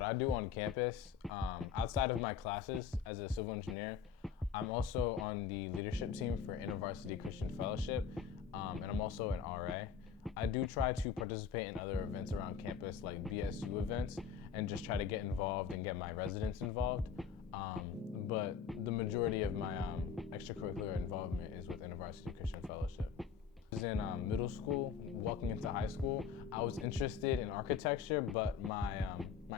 what I do on campus, outside of my classes as a civil engineer, I'm also on the leadership team for InterVarsity Christian Fellowship, and I'm also an RA. I do try to participate in other events around campus like BSU events and just try to get involved and get my residents involved. But the majority of my extracurricular involvement is with InterVarsity Christian Fellowship. I was in middle school, walking into high school. I was interested in architecture, but my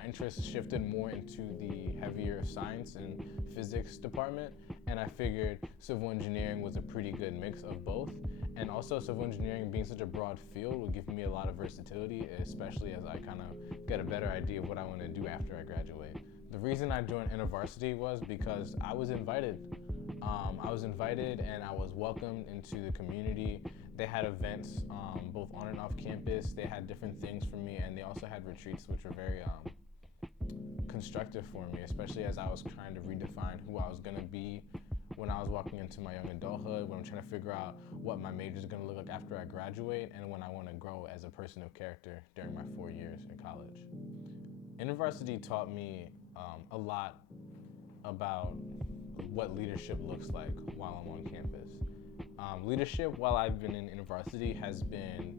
interest shifted more into the heavier science and physics department, and I figured civil engineering was a pretty good mix of both. And also civil engineering being such a broad field would give me a lot of versatility, especially as I kind of get a better idea of what I want to do after I graduate. The reason I joined InterVarsity was because I was invited. And I was welcomed into the community. They had events both on and off campus. They had different things for me, and they also had retreats which were very constructive for me, especially as I was trying to redefine who I was going to be when I was walking into my young adulthood, when I'm trying to figure out what my major is going to look like after I graduate, and when I want to grow as a person of character during my 4 years in college. InterVarsity taught me a lot about what leadership looks like while I'm on campus. Leadership while I've been in InterVarsity has been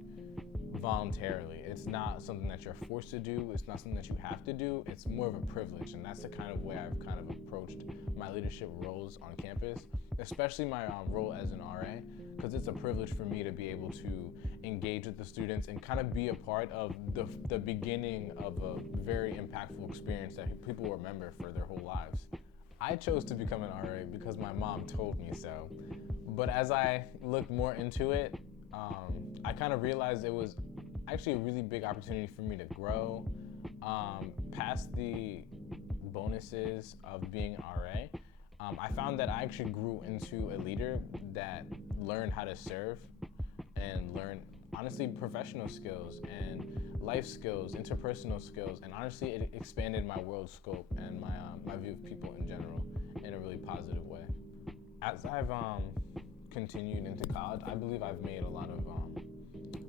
voluntarily. It's not something that you're forced to do. It's not something that you have to do. It's more of a privilege, and that's the kind of way I've kind of approached my leadership roles on campus, especially my role as an RA, because it's a privilege for me to be able to engage with the students and kind of be a part of the beginning of a very impactful experience that people will remember for their whole lives. I chose to become an RA because my mom told me so. But as I looked more into it, I kind of realized it was actually a really big opportunity for me to grow past the bonuses of being RA. I found that I actually grew into a leader that learned how to serve and learned, honestly, professional skills and life skills, interpersonal skills, and honestly, it expanded my world scope and my view of people in general in a really positive way. As I've continued into college, I believe I've made a lot of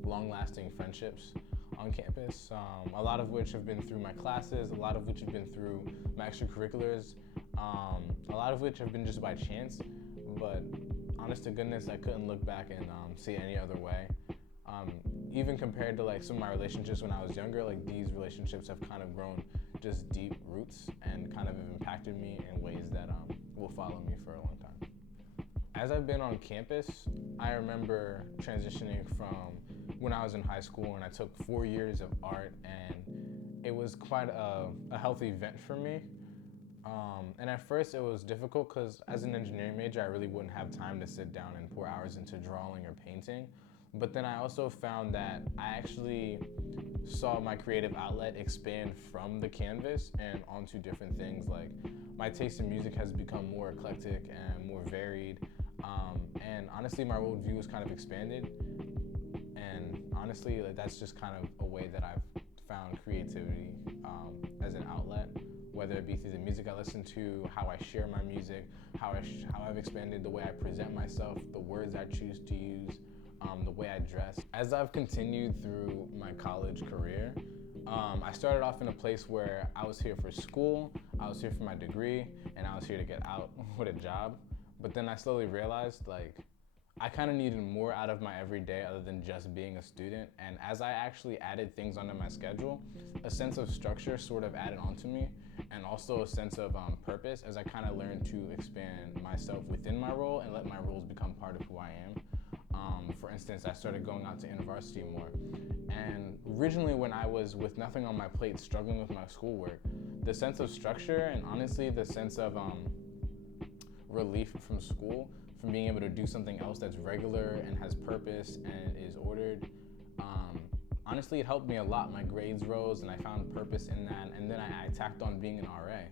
long-lasting friendships on campus, a lot of which have been through my classes, a lot of which have been through my extracurriculars, a lot of which have been just by chance, but honest to goodness, I couldn't look back and see it any other way. Even compared to like some of my relationships when I was younger, like these relationships have kind of grown just deep roots and kind of have impacted me in ways that will follow me for a long time. As I've been on campus, I remember transitioning from when I was in high school and I took 4 years of art, and it was quite a healthy event for me. And at first it was difficult because as an engineering major, I really wouldn't have time to sit down and pour hours into drawing or painting. But then I also found that I actually saw my creative outlet expand from the canvas and onto different things. Like my taste in music has become more eclectic and more varied. And honestly, my worldview has kind of expanded. And honestly, like, that's just kind of a way that I've found creativity as an outlet, whether it be through the music I listen to, how I share my music, how I've expanded the way I present myself, the words I choose to use, the way I dress. As I've continued through my college career, I started off in a place where I was here for school, I was here for my degree, and I was here to get out with a job. But then I slowly realized, like, I kind of needed more out of my everyday other than just being a student. And as I actually added things onto my schedule, a sense of structure sort of added onto me, and also a sense of purpose as I kind of learned to expand myself within my role and let my roles become part of who I am. For instance, I started going out to InterVarsity more. And originally when I was with nothing on my plate, struggling with my schoolwork, the sense of structure and honestly the sense of relief from school, from being able to do something else that's regular and has purpose and is ordered, honestly it helped me a lot. My grades rose and I found purpose in that, and then I tacked on being an RA,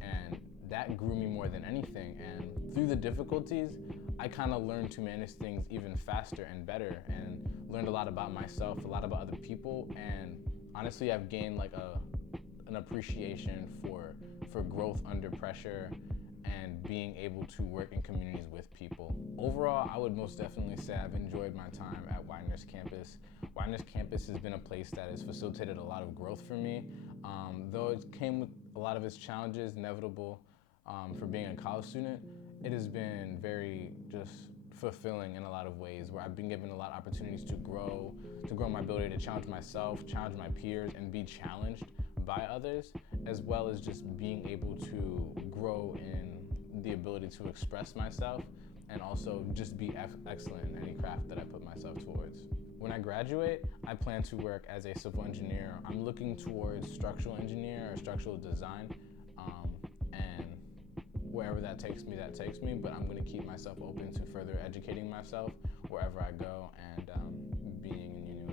and that grew me more than anything. And through the difficulties, I kind of learned to manage things even faster and better, and learned a lot about myself, a lot about other people, and honestly I've gained like an appreciation for growth under pressure and being able to work in communities with people. Overall, I would most definitely say I've enjoyed my time at Widener's campus. Widener's campus has been a place that has facilitated a lot of growth for me. Though it came with a lot of its challenges, inevitable for being a college student, it has been very just fulfilling in a lot of ways, where I've been given a lot of opportunities to grow my ability to challenge myself, challenge my peers, and be challenged by others, as well as just being able to grow in the ability to express myself and also just be excellent in any craft that I put myself towards. When I graduate, I plan to work as a civil engineer. I'm looking towards structural engineer or structural design, and wherever that takes me, but I'm going to keep myself open to further educating myself wherever I go and being in